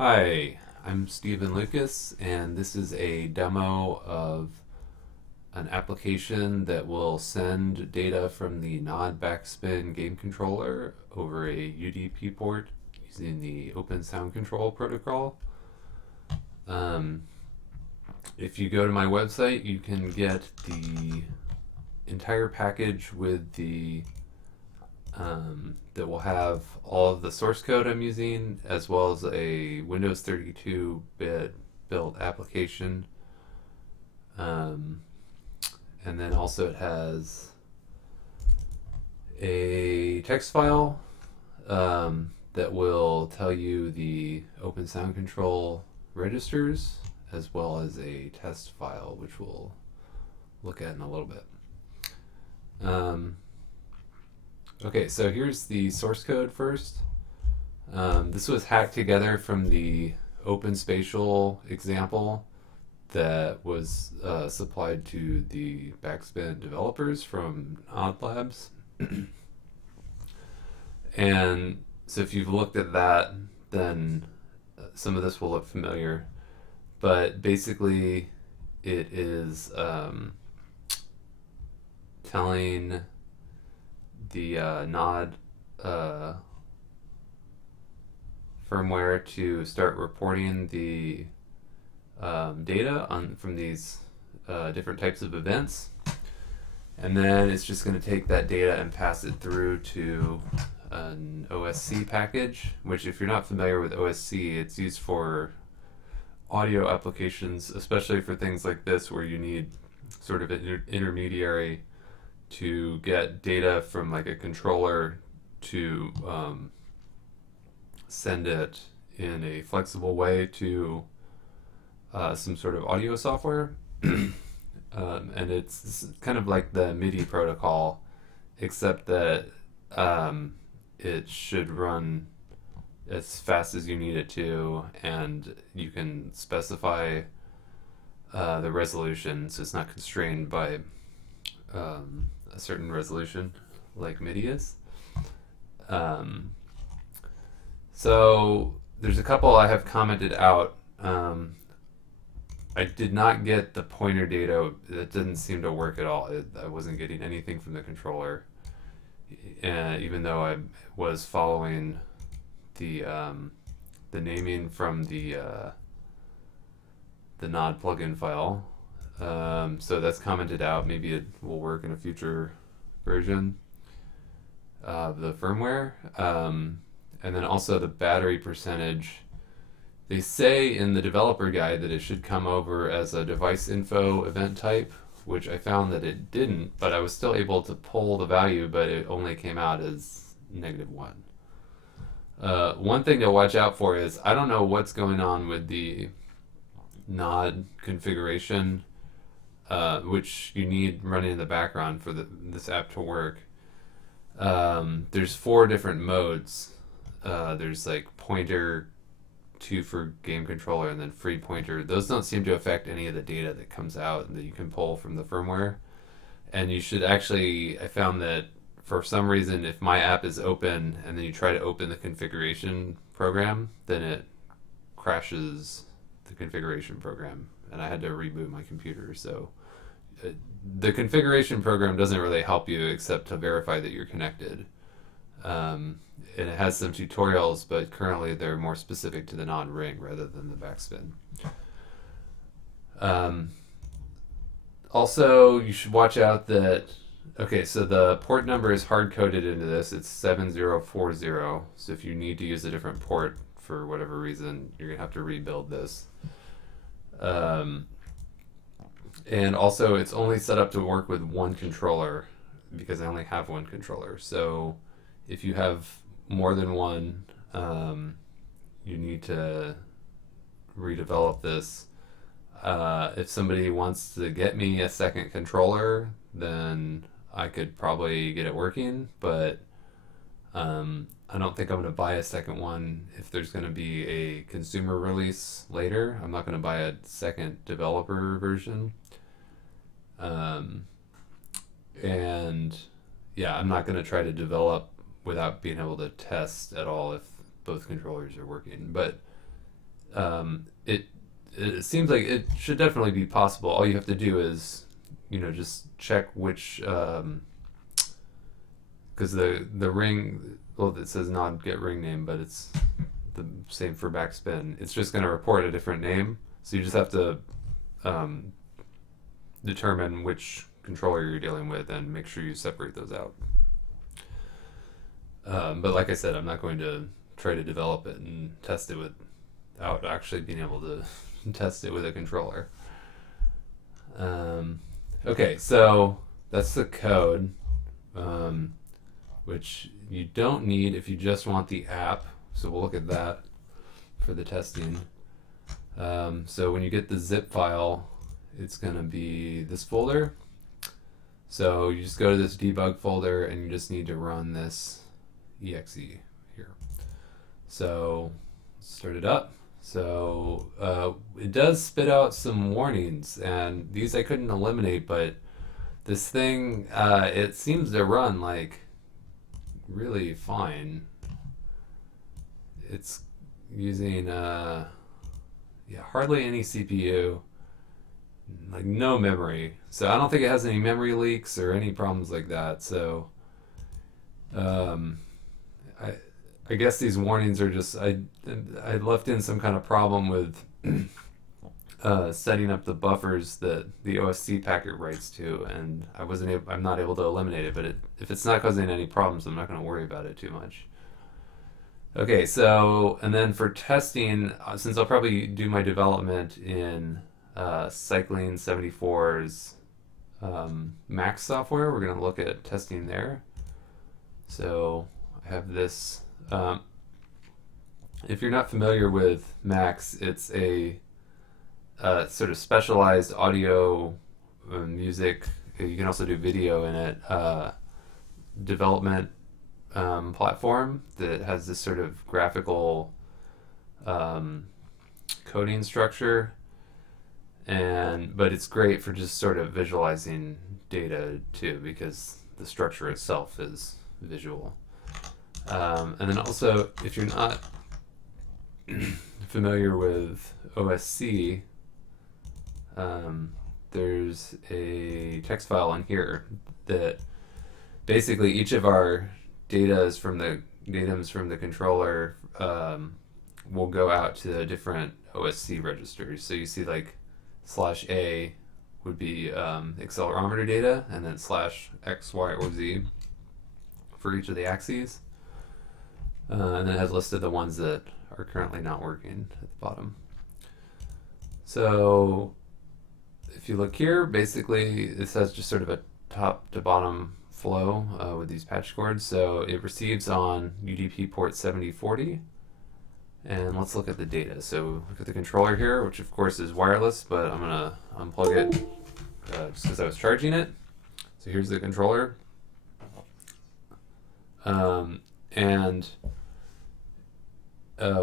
Hi, I'm Stephen Lucas, and this is a demo of an application that will send data from the Nod Backspin game controller over a UDP port using the OpenSoundControl protocol. Um, if you go to my website, you can get the entire package with the that will have all of the source code I'm using, as well as a Windows 32-bit built application. Um, and then also it has a text file that will tell you the OpenSoundControl registers, as well as a test file, which we'll look at in a little bit. Okay, so here's the source code first. This was hacked together from the OpenSpatial example that was supplied to the Backspin developers from Odd Labs. And so if you've looked at that, then some of this will look familiar. But basically, it is telling the Nod firmware to start reporting the data from these different types of events. And then it's just going to take that data and pass it through to an OSC package, which, if you're not familiar with OSC, it's used for audio applications, especially for things like this where you need sort of an intermediary to get data from like a controller to send it in a flexible way to some sort of audio software. And it's kind of like the MIDI protocol, except that it should run as fast as you need it to, and you can specify the resolution, so it's not constrained by a certain resolution like MIDI is. So there's a couple I have commented out. I did not get the pointer data. That didn't seem to work at all. I wasn't getting anything from the controller, even though I was following the naming from the Nod plugin file. So that's commented out. Maybe it will work in a future version of the firmware. And then also the battery percentage. They say in the developer guide that it should come over as a device info event type, which I found that it didn't, but I was still able to pull the value, but it only came out as -1. One thing to watch out for is I don't know what's going on with the Nod configuration, which you need running in the background for this app to work. There's 4 different modes. There's like pointer, 2 for game controller, and then free pointer. Those don't seem to affect any of the data that comes out that you can pull from the firmware. And you should actually, I found that for some reason, if my app is open and then you try to open the configuration program, then it crashes the configuration program, and I had to reboot my computer. So the configuration program doesn't really help you except to verify that you're connected. And it has some tutorials, but currently they're more specific to the Nod ring rather than the Backspin. Also, you should watch out that, okay, so the port number is hard-coded into this. It's 7040. So if you need to use a different port for whatever reason, you're going to have to rebuild this. And also, it's only set up to work with one controller because I only have one controller. So if you have more than one, you need to redevelop this. If somebody wants to get me a second controller, then I could probably get it working, but I don't think I'm going to buy a second one if there's going to be a consumer release later. I'm not going to buy a second developer version. And yeah, I'm not going to try to develop without being able to test at all if both controllers are working. But it seems like it should definitely be possible. All you have to do is, just check which, because the ring, well, it says Nod get ring name, but it's the same for backspin. It's just going to report a different name, so you just have to determine which controller you're dealing with and make sure you separate those out. But like I said, I'm not going to try to develop it and test it without actually being able to test it with a controller. Okay, so that's the code, which you don't need if you just want the app. So we'll look at that for the testing. So when you get the zip file, it's going to be this folder. So you just go to this debug folder and you just need to run this exe here. So start it up. So it does spit out some warnings, and these I couldn't eliminate, but this thing, it seems to run like really fine. It's using hardly any CPU, like no memory. So I don't think it has any memory leaks or any problems like that. So I guess these warnings are just, I left in some kind of problem with setting up the buffers that the OSC packet writes to, and I'm not able to eliminate it, but if it's not causing any problems, I'm not going to worry about it too much. Okay, so, and then for testing, since I'll probably do my development in Cycling 74's Max software, we're going to look at testing there. So I have this. If you're not familiar with Max, it's a sort of specialized audio music. You can also do video in it. Development platform that has this sort of graphical coding structure, but it's great for just sort of visualizing data too, because the structure itself is visual. And then also, if you're not familiar with OSC, there's a text file in here that basically each of our datums from the controller will go out to different OSC registers. So you see like /A would be accelerometer data, and then /X, Y, or Z for each of the axes. And then it has listed the ones that are currently not working at the bottom. So if you look here, basically it says just sort of a top to bottom flow with these patch cords. So it receives on UDP port 7040. And let's look at the data. So look at the controller here, which of course is wireless, but I'm going to unplug it just because I was charging it. So here's the controller. And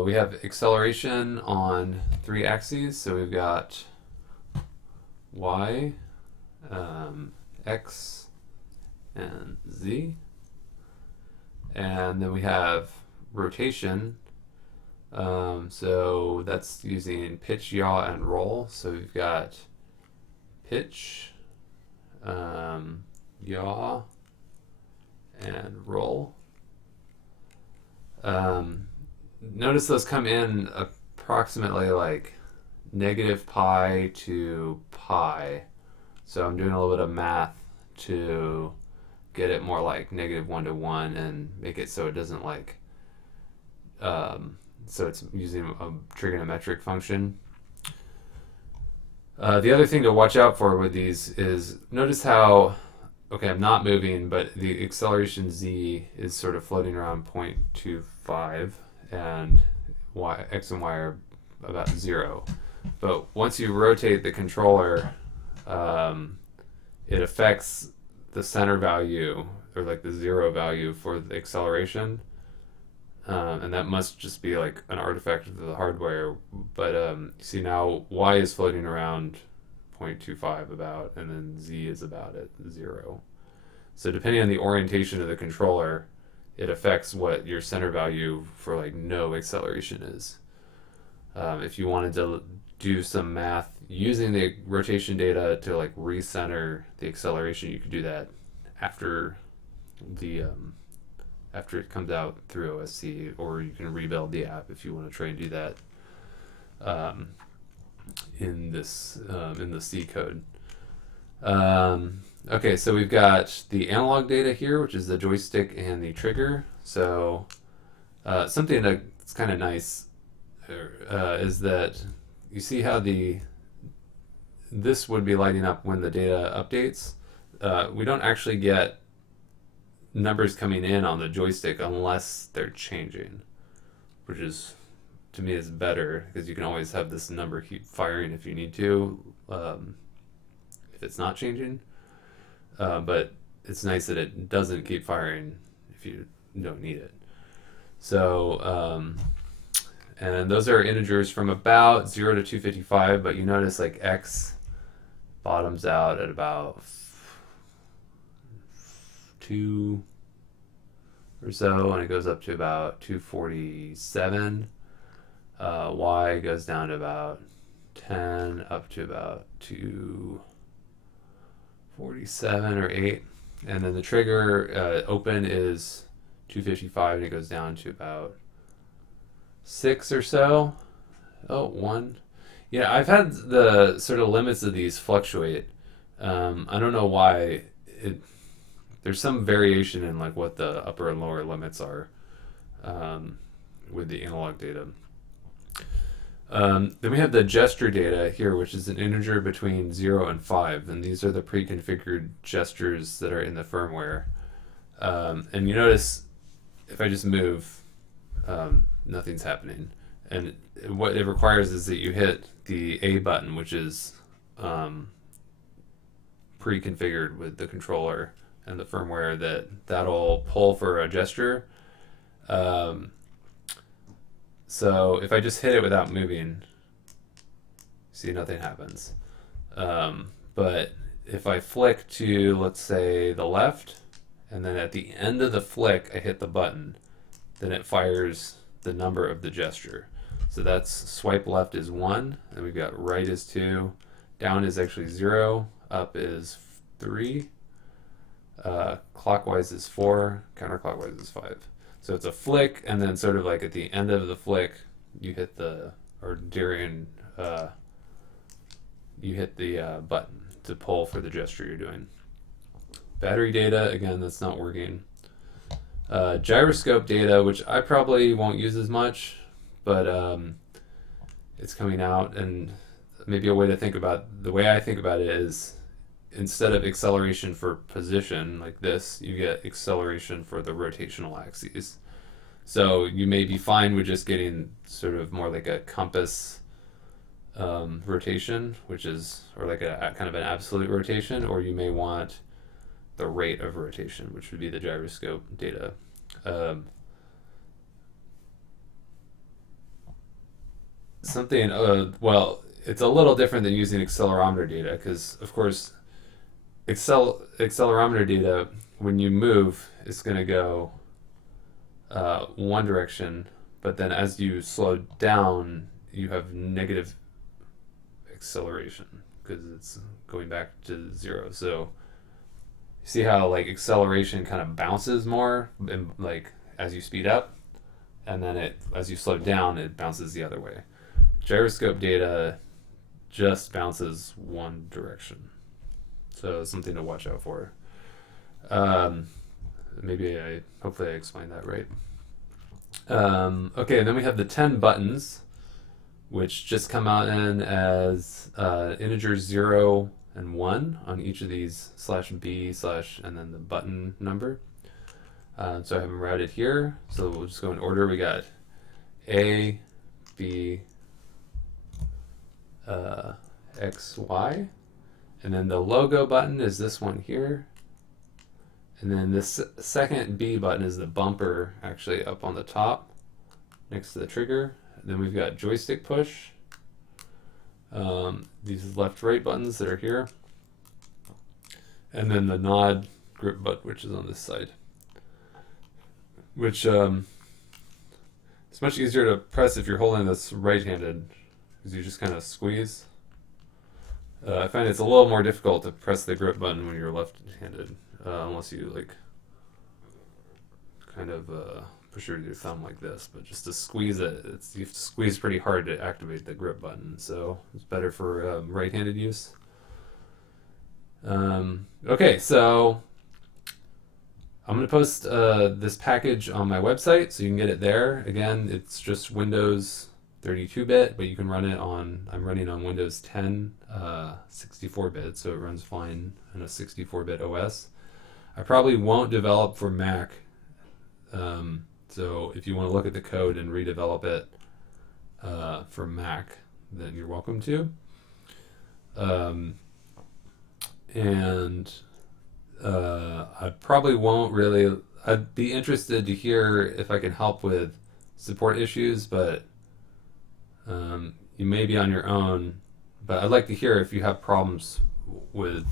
we have acceleration on 3 axes. So we've got Y, X, and Z. And then we have rotation. So that's using pitch, yaw, and roll. So we've got pitch, yaw, and roll. Notice those come in approximately like -pi to pi. So I'm doing a little bit of math to get it more like -1 to 1 and make it so it doesn't like, so it's using a trigonometric function. The other thing to watch out for with these is notice how, okay, I'm not moving, but the acceleration Z is sort of floating around 0.25, and X and Y are about 0. But once you rotate the controller, it affects the center value, or like the 0 value for the acceleration. And that must just be like an artifact of the hardware. But you see now Y is floating around 0.25 about, and then Z is about at 0. So depending on the orientation of the controller, it affects what your center value for like no acceleration is. If you wanted to do some math using the rotation data to like recenter the acceleration, you could do that after the after it comes out through OSC, or you can rebuild the app if you want to try and do that in the C code. Okay, so we've got the analog data here, which is the joystick and the trigger. So something that's kind of nice is that you see how this would be lighting up when the data updates. We don't actually get numbers coming in on the joystick unless they're changing, which is, to me, is better, because you can always have this number keep firing if you need to, if it's not changing. But it's nice that it doesn't keep firing if you don't need it. So, and those are integers from about 0 to 255, but you notice like x bottoms out at about 2 or so, and it goes up to about 247. Y goes down to about 10, up to about 247 or 8. And then the trigger open is 255, and it goes down to about 6 or so. Oh, 1. Yeah, I've had the sort of limits of these fluctuate. I don't know why. There's some variation in like what the upper and lower limits are with the analog data. Then we have the gesture data here, which is an integer between 0 and 5, and these are the pre-configured gestures that are in the firmware. And you notice if I just move, nothing's happening. And what it requires is that you hit the A button, which is pre-configured with the controller and the firmware, that'll pull for a gesture. So if I just hit it without moving, see, nothing happens. But if I flick to, let's say, the left, and then at the end of the flick I hit the button, then it fires the number of the gesture. So that's swipe left is 1, and we've got right is 2, down is actually 0, up is 3, clockwise is 4, counterclockwise is 5. So it's a flick, and then sort of like at the end of the flick, you hit the, or during, you hit the button to pull for the gesture you're doing. Battery data, again, that's not working. Gyroscope data, which I probably won't use as much, but it's coming out, and maybe a way to think about, the way I think about it is, instead of acceleration for position like this, you get acceleration for the rotational axes. So you may be fine with just getting sort of more like a compass rotation, which is, or like a kind of an absolute rotation, or you may want the rate of rotation, which would be the gyroscope data. Well, it's a little different than using accelerometer data, because of course accelerometer data, when you move, it's going to go one direction, but then as you slow down, you have negative acceleration because it's going back to 0. So you see how like acceleration kind of bounces more, and like as you speed up, and then as you slow down, it bounces the other way. Gyroscope data just bounces one direction. So something to watch out for. Hopefully I explained that right. Okay, and then we have the 10 buttons, which just come out in as integers 0 and 1 on each of these /b/ and then the button number. So I have them routed here. So we'll just go in order. We got A, B, X, Y. And then the logo button is this one here. And then this second B button is the bumper, actually up on the top next to the trigger. And then we've got joystick push. These left-right buttons that are here. And then the nod grip button, which is on this side. Which, It's much easier to press if you're holding this right-handed, because you just kind of squeeze. I find it's a little more difficult to press the grip button when you're left-handed, unless you like kind of push your thumb like this. But just to squeeze it, you have to squeeze pretty hard to activate the grip button. So it's better for right-handed use. Okay, so I'm going to post this package on my website, so you can get it there. Again, it's just Windows 32-bit, but you can run it on, I'm running on Windows 10 64-bit, so it runs fine in a 64-bit OS. I probably won't develop for Mac, so if you want to look at the code and redevelop it for Mac, then you're welcome to. I probably won't really, I'd be interested to hear if I can help with support issues, but you may be on your own. But I'd like to hear if you have problems with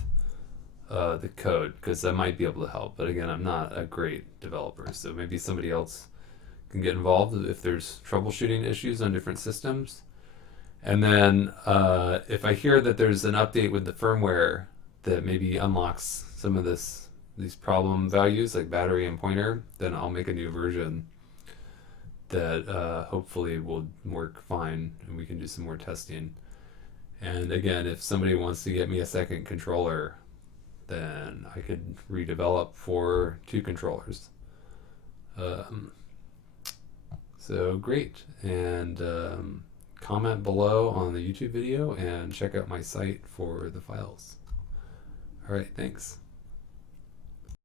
the code, because I might be able to help. But again, I'm not a great developer, so maybe somebody else can get involved if there's troubleshooting issues on different systems. And then if I hear that there's an update with the firmware that maybe unlocks some of these problem values like battery and pointer, then I'll make a new version that hopefully will work fine, and we can do some more testing. And again, if somebody wants to get me a second controller, then I could redevelop for 2 controllers. So great, and comment below on the YouTube video and check out my site for the files. All right, thanks.